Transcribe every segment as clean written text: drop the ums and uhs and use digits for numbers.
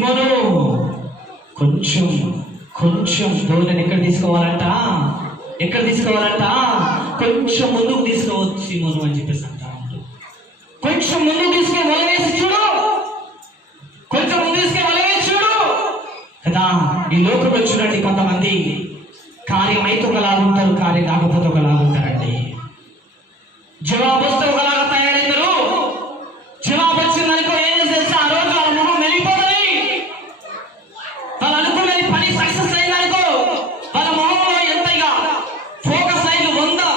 సీమోను కొంచెం కొంచెం దూరం ఎక్కడ తీసుకోవాలంట కొంచెం ముందుకు తీసుకోవచ్చు సీమోను అని చెప్పేసి అంటారు. కొంచెం ముందుకు తీసుకుని వలవేసి చూడు, కొంచెం ముందు తీసుకుని వలవేసి చూడు కదా. ఈ లోకంలో చూడండి, కొంతమంది కార్యం అయితే ఒకలాగుంటారు, కార్యం కాకపోతే ఒకలాగుంటారండి. జవాబు వస్తే ఒకలాగా తయారైతారు, జవాబు వచ్చిందనుకో ఏం చేస్తే ఆ రోజు వాళ్ళ ముఖం వెళ్ళిపోతుంది. వాళ్ళు అనుకున్నది పని సక్సెస్ అయిందనుకో వాళ్ళ మొహంలో ఎంతగా ఫోకస్ లైన్లు 100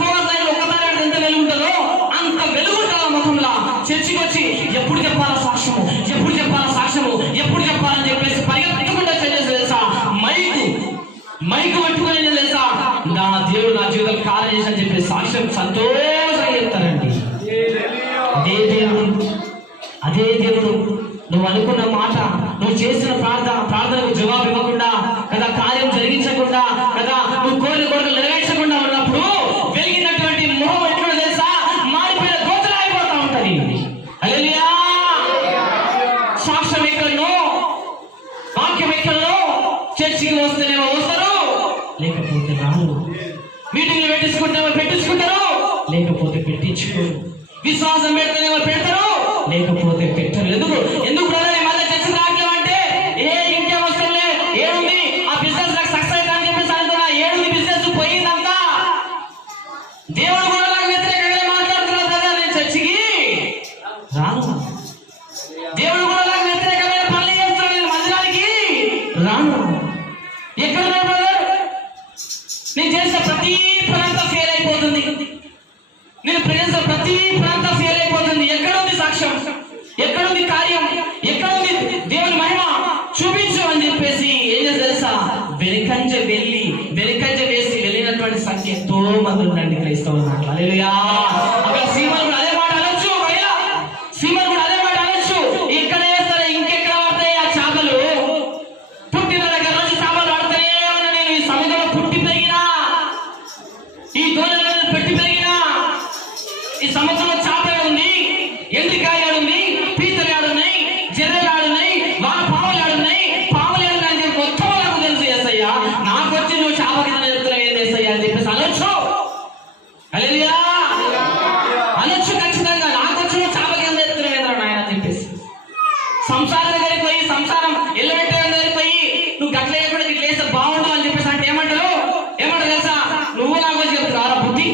ఫోకస్ లైన్లు ఒక్కసారి ఎంత వెలుగు ఉంటుందో అంత వెలుగు ఉంటుంది ఆ ముఖంలో. చర్చికి వచ్చి ఎప్పుడు చెప్పాలా సాక్ష్యము, ఎప్పుడు చెప్పాలని చెప్పేసి పరిగెత్తుకుంటూ చేసేసి తెలుసా, మైకు పెట్టుకుని తెలుసా, నా దేవుడు నా జీవితం కార్యం చేసి అని చెప్పేసి సాక్ష్యం సంతోషంగా చెప్తారండి. అదే దేవుడు నువ్వు అనుకున్న మాట, నువ్వు చేసిన ప్రార్థనకు జవాబు ఇవ్వకుండా కదా, కార్యం జరిగించకుండా కదా, నువ్వు కోరిన కోరికలు నెరవేర్చకుండా ఉన్నప్పుడు వెలిగినటువంటి మొహం ఎట్లా తెలుసా, మారిపోయిన గోచరం అయిపోతా ఉంటది. హల్లెలూయా. సాక్ష్యం ఎక్కడో, వాక్యం ఎక్కడో, చర్చికి వస్తేనేమో వస్తారు, లేకపోతే రాను. మీటింగ్లు పెట్టించుకుంటారు, లేకపోతే పెట్టించుకోరు. విశ్వాసం పెడితేనేమో పెడతారు, లేకపోతే పెట్టరు. ఎందుకు బ్రదర్ మళ్ళీ చర్చ రావట్లేవు అంటే, ఇంకేం వస్తలే, ఏడుంది ఆ బిజినెస్ నాకు సక్సెస్ అయితే అని చెప్పేసి అనుకున్నా, ఏడుంది బిజినెస్ పోయిందంతా. దేవుడు కూడా నాకు వ్యతిరేకంగా మాట్లాడుతున్నారు కదా, నేను చర్చికి రాను. దేవుడు కూడా నాకు వ్యతిరేకమైన పనులు చేస్తున్నాడు, నేను మందిరానికి రాను. ఎక్కడ బ్రదర్ నేను చేసిన ప్రతి పనంతా ఫెయిల్ అయిపోతుంది, నేను చేసిన ప్రతి పనంతా ఫెయిల్ అయిపోతుంది. ఎక్కడుంది సాక్ష్యం, ఎక్కడుంది కార్యం, ఎక్కడుంది దేవుని మహిమ చూపించు అని చెప్పేసి ఏం చేసి తెలుసా, వెనుకంజ వేసి వెళ్ళినటువంటి సంఖ్య ఎంతో మంది ఉండండి క్రైస్తవులు. హల్లెలూయా. అక్కడ సీమోను కూడా అదే మాట అనొచ్చు, సీమోను కూడా అదే మాట అనొచ్చు. ఇక్కడ వేస్తారా, ఇంకెక్కడ పడతాయి ఆ చేపలు, పుట్టిన దగ్గర నుంచి చేపలు పడతానే ఉన్నా. నేను ఈ సముద్రంలో పుట్టి పెరిగినా, ఈ దోణలను పెట్టి పెరిగినా, ఈ సముద్రంలో చేప ఉంది, ఎండ్రికాయ ఉంది, పీతలు ఆడున్నాయి, జర్రెలు ఆడున్నాయి, వాళ్ళ పాములు ఆడున్నాయి, అని చెప్పి మొత్తం నాకు తెలుసు యేసయ్యా. నాకు వచ్చి నువ్వు చేప కింద చెప్తున్నావు ఏంది యేసయ్యా అని చెప్పేసి అనొచ్చు. హల్లెలూయా అనొచ్చు ఖచ్చితంగా. నాకు వచ్చి నువ్వు చేప కింద చెప్తున్నావు ఏంద్రా నాయన అని చెప్పేసి. సంసారం దగ్గరికి పోయి, సంసారం ఎల్లబెట్టే దగ్గరికి పోయి నువ్వు గట్ల కూడా ఇట్లా వేస్తే బాగుండవు అని చెప్పేసి అంటే ఏమంటారు తెలుసా, నువ్వు నాకు వచ్చి చెప్తున్నావు రా బుద్ధి,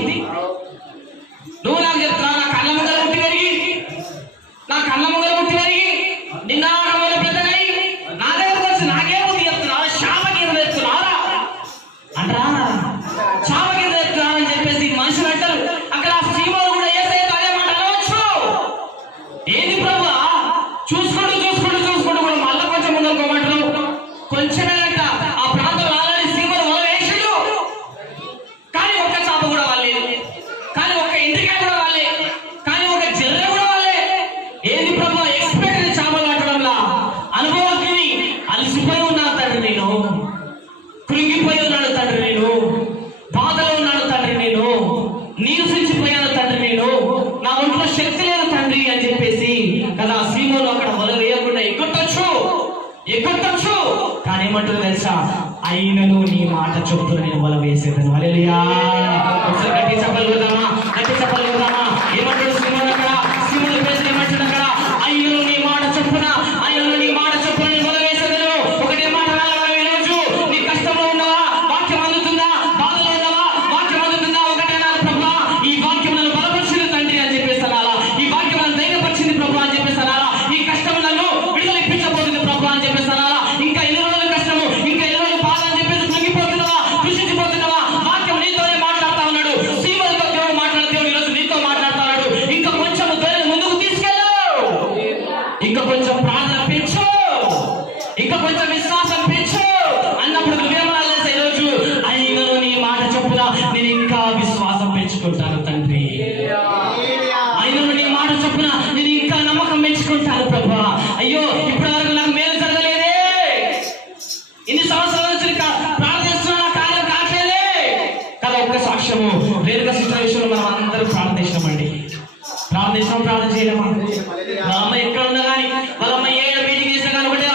నువ్వు నాకు చెప్తున్నావు నా కళ్ళ ముందర పుట్టి పెరిగి నిన్న పెద్దనై నా దగ్గరకు వచ్చి నాకే బుద్ధి చెప్తున్నావు, శాప కింద చెప్తున్నారా అంటారా, శాప కింద చెప్తున్నావు అని చెప్పేసి మనుషులు అంటారు. అక్కడ సీమోను కూడా యేసయ్యతో అదే మాట అనవచ్చు. ఏంది ప్రభు చూసుకుంటూ కూడా మళ్ళీ కొంచెం ముందుకోమంటారు. కొంచెమేనంట ఆ ప్రాంతంలో ఆల్రెడీ సీమోను వల వేసాడు, కానీ ఒక్క చేప కూడా వాళ్ళేది, కానీ ఒక్క ఇంటికాయ కూడా వాళ్ళే, కానీ ఒక జర్రె కూడా వాళ్ళే. ఏది ప్రభు ఎక్స్పెక్ట్ చేపలు పట్టడంలా అనుభవాన్ని అలసిపోయి ఉన్నాను తండ్రి, నేను కృంగిపోయి ఉన్నాను తండ్రి, నేను బాధలో ఉన్నాను తండ్రి, నేను నీరసించిపోయాను తండ్రి, నేను నా ఒంట్లో శక్తి లేదు తండ్రి అని చెప్పేసి కదా సీమోను అక్కడ వల వేయకుండా ఎగ్గొట్టచ్చు. కానీ ఏమంటుంది తెలుసా, అయినను నీ మాట చొప్పున నేను వల వేసేదాను. హల్లెలూయా. గట్టి చెప్పగలుగుతామా? ఏమంటాడు సీమోను అక్కడ, సీమోను పేరు ఏమంటాడు అక్కడ, అయినను నీ మాట చొప్పున నేను వల వేసేదాను. ఒకటే మాట రావాలి ఈరోజు, నీ కష్టంలో ఉన్నావా, వాక్యం అందుతుందా, బాధలో ఉన్నావా, వాక్యం అందుతుందా, ఒకటే నాలుగు ప్రభా ఈ వాక్యం నన్ను బలపరిచింది తండ్రి అని చెప్పేసి అనాలా, ఈ వాక్యం నన్ను ధైర్యపరిచింది ప్రభు అని చెప్పేసి అనాలా, ఈ కష్టం నన్ను విడుదల ఇప్పించబోతుంది ప్రభు అని చెప్పేసి అనాలా. ఇంకా ఎన్ని రోజులు కష్టము, ఇంకా ఎన్ని రోజులు బాధ అని చెప్పేసి కృంగిపోతున్నావా, కృషించిపోతున్నావా, వాక్యం నీతోనే మాట్లాడుతా ఉన్నాడు. సీమోనుతో దేవుడు మాట్లాడితే ఈరోజు నీతో మాట్లాడుతా ఉన్నాడు. ఇంకా కొంచెం ధైర్యం ముందుకు తీసుకెళ్ళు, ఇంకా కొంచెం ప్రార్థన పెంచు, ఇంకా కొంచెం విశ్వాసం పెంచు అన్నప్పుడు నువ్వేమనాలి ఈరోజు, అయినను నీ మాట చొప్పున నేను ఇంకా విశ్వాసం పెంచుకుంటాను తండ్రి, అయినను నీ మాట చొప్పున నేను ఇంకా నమ్మకం పెంచుకుంటాను ప్రభా. అయ్యో ఇప్పటి వరకు నాకు మేలు జరగలేదే, ఇన్ని సంవత్సరాల నుంచి ప్రార్థిస్తున్నా కార్యం కావట్లేదే కదా. ఒక్క సాక్ష్యము వేరుగా సిచ్యువేషన్ మనం అందరూ ప్రార్థించామండి, ప్రార్థన చేయడమా. వాళ్ళ అమ్మ ఎక్కడ ఉన్నా కానీ, వాళ్ళ అమ్మ ఏ మీటింగ్ చేసినా కానీ ఒకటే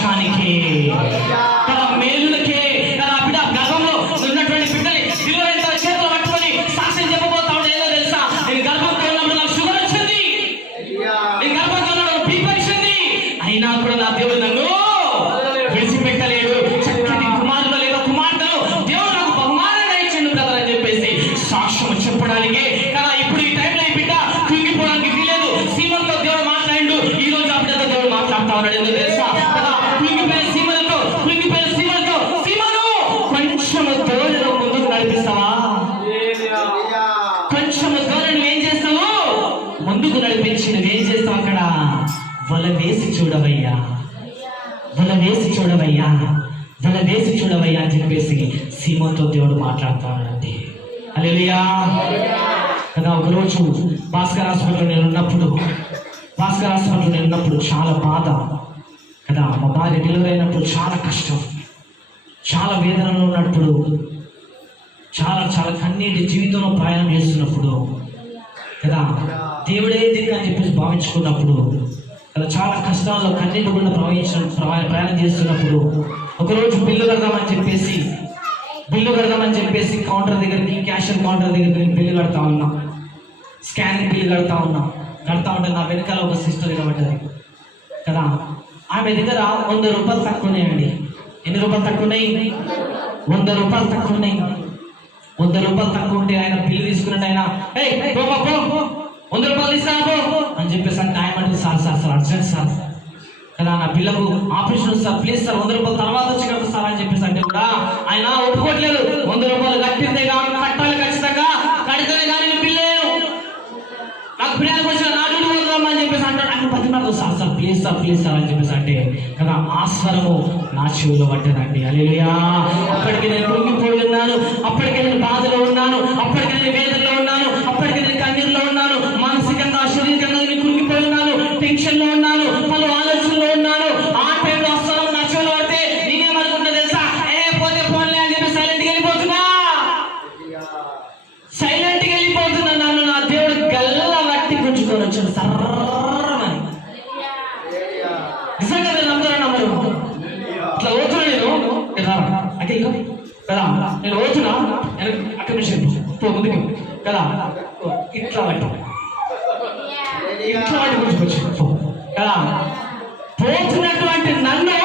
సంతోషానికి, తన మేలులకే, తన బిడ్డ గర్భంలో ఉన్నటువంటి బిడ్డని విలువైన చేతులు పట్టుకొని సాక్ష్యం చెప్పబోతా ఉంటే ఏదో తెలుసా, నేను గర్భంతో ఉన్నప్పుడు నాకు షుగర్ వచ్చింది, నేను గర్భంతో ఉన్నప్పుడు బీపీ వచ్చింది, అయినా కూడా నా దేవుడు నన్ను విడిచిపెట్టలేడు. చక్కటి కుమారుడు లేదా కుమార్తెను దేవుడు నాకు బహుమానంగా ఇచ్చిండు బ్రదర్ అని చెప్పేసి సాక్ష్యం చెప్పడానికి కదా. ఇప్పుడు ఈ టైంలో ఈ బిడ్డ కృంగిపోవడానికి వీలేదు. సీమలతో దేవుడు మాట్లాడిండు, ఈ రోజు ఆ బిడ్డతో దేవుడు మాట్లాడుతా ఉన్నాడు. ఎందుకు తెలుసా కదా, కృంగిపోయిన సీమను కొంచెము ధోరణి ముందుకు నడిపిస్తావా? కొంచెము ధోరణి ఏం చేస్తావు? ముందుకు నడిపించి నువ్వేం చేస్తావు? అక్కడ వల వేసి చూడవయ్యా, వల వేసి చూడవయ్యా, వల వేసి చూడవయ్యా అని చెప్పేసి సీమతో దేవుడు మాట్లాడుతున్నాడండి. హల్లెలూయా కదా. ఒకరోజు భాస్కర్ హాస్పిటల్లో నేను ఉన్నప్పుడు చాలా బాధ కదా. మా భార్య డెలివరీ అయినప్పుడు చాలా కష్టం, చాలా వేదనలో ఉన్నప్పుడు, చాలా చాలా కన్నీటి జీవితంలో ప్రయాణం చేస్తున్నప్పుడు కదా, దేవుడే దిక్కు అని చెప్పేసి భావించుకున్నప్పుడు కదా, చాలా కష్టాల్లో కన్నీటి గుండా ప్రయాణం చేస్తున్నప్పుడు ఒకరోజు బిల్లు కడదామని చెప్పేసి కౌంటర్ దగ్గరికి, క్యాషియర్ కౌంటర్ దగ్గరికి బిల్లు కడతా ఉన్నా, స్కానింగ్ బిల్లు కడతా ఉంటే నా వెనకాల ఒక సిస్టర్ నిలబడ్డది కదా. ఆమె దగ్గర 100 రూపాయలు తక్కువ ఉన్నాయండి. ఎన్ని రూపాయలు తక్కువ ఉన్నాయి? 100 రూపాయలు తక్కువ ఉన్నాయి. 100 రూపాయలు తక్కువ ఉంటే ఆయన బిల్లు తీసుకున్నట్టు ఆయన 100 రూపాయలు ఇస్తాను అని చెప్పేసి అంటే ఆయన అంటే సార్ అర్జెంట్ సార్ కదా, నా పిల్లకు ఆపరేషన్ సార్, ప్లీజ్ సార్ 100 రూపాయలు తర్వాత వచ్చి కడతా సార్ అని చెప్పేసి అంటే కూడా ఆయన ఒప్పుకోవట్లేదు. 100 రూపాయలు కట్టితే కట్టాలి, ఖచ్చితంగా కడితేనే కానీ పిల్లలు నాకు పిల్లలకు వచ్చిన నా డ్యూటీ పోతున్నామా అని చెప్పేసి అంటాడు. ఆయన బతిమాడు, సార్ ప్లీజ్ సార్ అని చెప్పేసి అంటే కదా, ఆ స్వరము నా చెవిలో పడ్డదండి. హల్లెలూయా. అప్పటికి నేను కృంగిపోయి ఉన్నాను, అప్పటికి నేను బాధలో ఉన్నాను, అప్పటికి నేను వేదనలో ఉన్నాను, అప్పటికి నేను కన్నీరులో ఉన్నాను, మానసికంగా శారీరకంగా నేను కృంగిపోయి ఉన్నాను, టెన్షన్లో ఉన్నాను, పలు ఆలోచనలో ఉన్నాను. ఆ టైంలో ఆ స్వరం నా చెవిలో పడితే నేనేమనుకుంటున్నా తెలుసా, పోతే పోన్లే అని చెప్పి సైలెంట్గా వెళ్ళిపోతున్నా. నన్ను నా దేవుడు గల్ల వట్టి గుంజుకొని వచ్చాడు సర్రమని. నిజంగా నేను నమ్మరు ఇట్లా పోతున్నా నేను కదా, నేను పోతున్నా అక్కడి నుంచి ముందుకు కదా, ఇట్లా వట్టి గుంజుకొచ్చు కదా. పోతున్నటువంటి నన్ను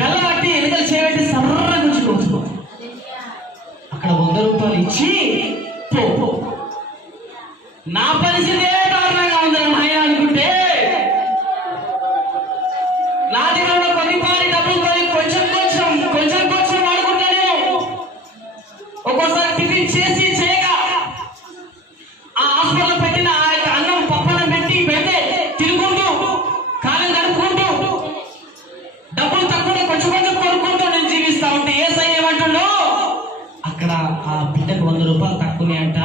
గల్ల వట్టి ఎన్నికలు చేయబట్టి సర్ర గుంజుకోవచ్చు. అక్కడ 100 రూపాయలు ఇచ్చి పో. నా పరిస్థితి దారుణంగా ఉందని ఆయన అనుకుంటే, నా దగ్గర కొద్దిపాటి డబ్బులు కొంచెం వాడుకుంటాను. ఒక్కోసారి టిఫిన్ చేయగా ఆ హాస్పిటల్ పెట్టిన ఆ అన్నం పప్పన పెడితే తిరుగుకుంటూ కాలం గడుపుకుంటూ డబ్బులు తక్కువ కొంచెం కొనుక్కుంటూ నేను జీవిస్తా ఉంటే ఏసై ఏమంటుండో, అక్కడ ఆ బిడ్డకు 100 రూపాయలు తక్కువనే అంట,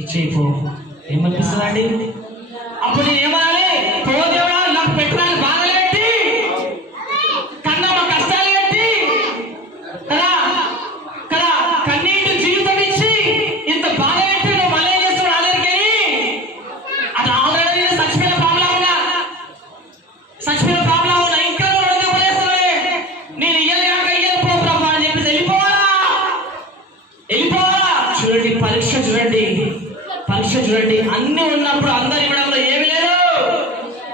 ఇచ్చేయిపో. ఏమనిపిస్తుందండి? అప్పుడు నేను ఏమనాలి? దేవుడా నాకు పెట్టడానికి బాధలు పెట్టి కన్నా కష్టాలు పెట్టి కదా కన్నీటి జీవితం ఇచ్చి ఇంత బాధ పెట్టి నువ్వు మళ్ళీ ఏం చేస్తున్నావు? ఆధారికి అది ఆల్రెడీ చచ్చిపోయిన ప్రాబ్లం ఉన్నా ఇంకా అడుగులేస్తున్నాడే, నేను ఇయ్యలేక పో అని చెప్పేసి వెళ్ళిపోవాలా? చూడండి, పరీక్ష చూడండి. అన్ని ఉన్నప్పుడు అందరి ఇవ్వడంలో ఏమి లేదు.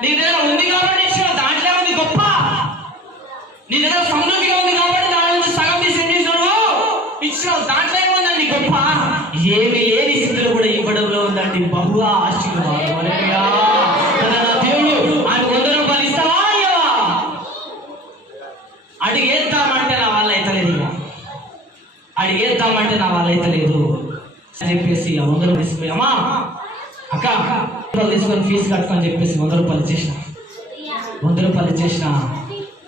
నీ దగ్గర ఉంది కాబట్టి ఇచ్చిన, దాంట్లో ఉంది గొప్ప. నీ దగ్గర సమృద్ధిగా ఉంది కాబట్టి దాని నుంచి సగం తీసి ఇచ్చిన, దాంట్లో ఏముందండి గొప్ప. ఏమి లేని స్థితిలో కూడా ఇవ్వడంలో ఉందండి బహుగా ఆశీర్వాదం. దేవుడు ఆయన 100 రూపాయలు ఇస్తావా? అడిగేద్దామంటే నా వాళ్ళ అయితే లేదు అని చెప్పేసి 100 రూపాయలు తీసుకుని, అమ్మా అక్క తీసుకొని ఫీజు కట్టుకొని చెప్పేసి 100 రూపాయలు ఇచ్చేసిన.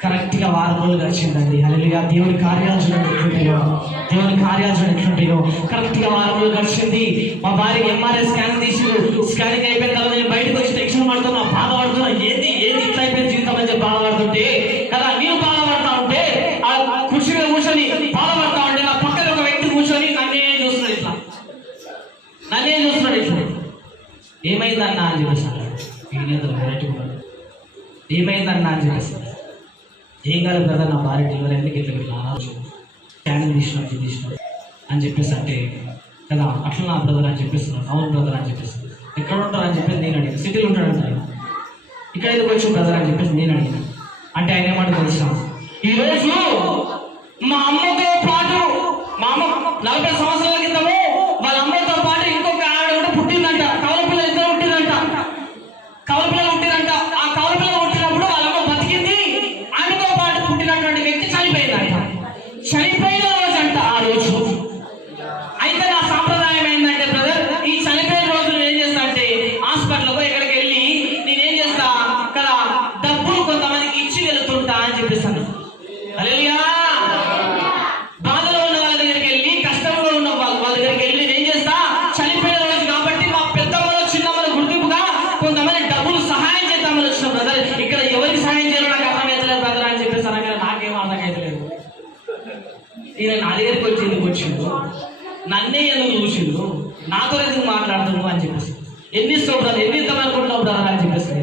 కరెక్ట్గా 6 రోజులు గడిచిందండి. హల్లెలూయా. దేవుని కార్యాలు చూడండి ఎట్లుంటాయో. కరెక్ట్గా 6 రోజులు గడిచింది. మా భార్య MRI స్కానింగ్ అయిపోయిన తర్వాత నేను బయటకు వచ్చి టెన్షన్ పడుతున్నా, బాధపడుతున్నా. ఏది ఇట్లా అయిపోయిన జీవితం అని చెప్పి బాధపడుతుంటే కదా, నేను బాధపడతా ఉంటే ఆ కుర్చీ మీద కూర్చొని బాధపడతా ఉంటే నా పక్కన ఒక వ్యక్తి కూర్చొని నన్నే చూస్తున్నాడు ఇట్లా. ఏమైందన్నా అని చెప్పేసి ఏమైందన్నా అని చెప్పేసి, ఏం కాదు బ్రదర్, నా భార్య డెలివరీ ఎందుకు ఇట్లా స్కానింగ్ తీసినాం అని చెప్పేసి అంటే కదా, అట్లా నా బ్రదర్ అని చెప్పేస్తున్నాను. అవును బ్రదర్ అని చెప్పేసి, ఎక్కడ ఉంటారు అని చెప్పేసి నేను అడిగాను. సిటీలో ఉంటాడు ఆయన, ఇక్కడ ఎందుకు వచ్చి బ్రదర్ అని చెప్పేసి నేను అడిగాను. అంటే ఆయన ఏమంటే తెలుసా, ఈరోజు మా అమ్మతో పాటు, మా అమ్మ 40 సంవత్సరాల క్రితము వాళ్ళ అమ్మతో పాటు ఇంకొక ఆవిడ కూడా పుట్టిందంట. కవల పిల్లలు ఇద్దరు పుట్టిందంట. ఆ కవల పిల్లలు పుట్టినప్పుడు వాళ్ళ అమ్మ బతికింది, ఆమెతో పాటు పుట్టినటువంటి వ్యక్తి చనిపోయిందంట. చనిపోయిన రోజు అంట ఆ రోజు. అయితే నా సాంప్రదాయం ఏంటంటే బ్రదర్, ఈ చనిపోయిన రోజు నేను ఏం చేస్తా అంటే హాస్పిటల్కు ఎక్కడికి వెళ్ళి నేనేం చేస్తా కదా, డబ్బులు కొంతమందికి ఇచ్చి వెళ్తుంటా అని చెప్పేస్తాను. హల్లెలూయా. బాధలో ఉన్న వాళ్ళ దగ్గరికి వెళ్ళి, కష్టంలో ఉన్న వాళ్ళ దగ్గరికి వెళ్ళి నేను ఏం చేస్తా, చనిపోయిన రోజు కాబట్టి మా పెద్దమ్మలో చిన్నమ్మలో గుర్తింపుగా కొంతమంది డబ్బులు సహాయం చేద్దామని వచ్చిన బ్రదర్. ఇక్కడ ఎవరికి సహాయం చేయాలో నాకు అర్థమవుతలేదు బ్రదర్ అని చెప్పేసి అనగా నాకేం అర్థమవుతలేదు. ఈయన నా దగ్గరికి వచ్చి ఎందుకు వచ్చిండు, నన్నే ఎందుకు చూసిండు, నాతో ఎందుకు మాట్లాడుతున్నావు అని చెప్పేసి, ఎన్ని ఇస్తావు బ్రదర్, ఎన్ని ఇద్దామనుకుంటున్నావు బ్రదర్ అని చెప్పేసి,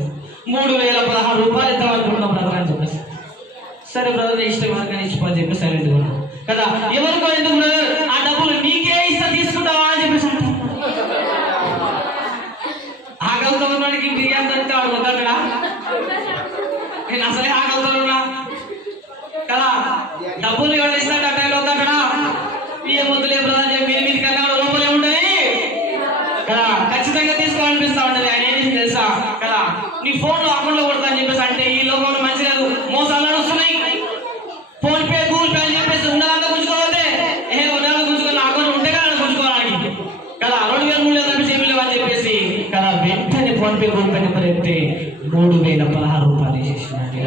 3016 రూపాయలు ఇద్దామనుకుంటున్నావు బ్రదర్ అని చెప్పేసి, సరే బ్రదర్ ఇష్టం కానీ ఇచ్చిపోని చెప్పి సైలెంట్ గా కదా. ఎవరికో ఎందుకు బ్రదర్, ఆ డబ్బులు నీకే ఇస్తా తీసుకుంటావా అని చెప్పేసి ఆకలితో ఉన్నవాడికి బిర్యానీ దొరికితే వాడు వద్దడా, నేను అసలే ఆకలితో ఉన్నా కదా, డబ్బులు ఎవరు ఇస్తాడు అక్కడ వద్దడా, ఏ వద్దులే బ్రదర్ చెప్పి మీరు కన్నా లోపలే ఉంటాయి కదా, ఖచ్చితంగా తీసుకోవాలనిపిస్తా ఉంటది. ఆయన ఏం చేసి తెలుసా కదా, నీ ఫోన్ లో అకౌంట్ లో కొడతా అని చెప్పేసి అంటే ఈ లోకంలో మంచి లేదు, మోసాలు నడుస్తున్నాయి. ఫోన్ పే గూగుల్ పే అని చెప్పేసి ఉన్నదంతా గుంజుకోవాలి, ఉన్నదంతా గుంజుకొని అకౌంట్ ఉంటే కదా గుంజుకోవడానికి కదా, 2000 3000 ఏమి లేవు అని చెప్పేసి కదా, వెంటనే phone pay Google pay number ఎత్తే 3016 రూపాయలు వేసేసినట్టు.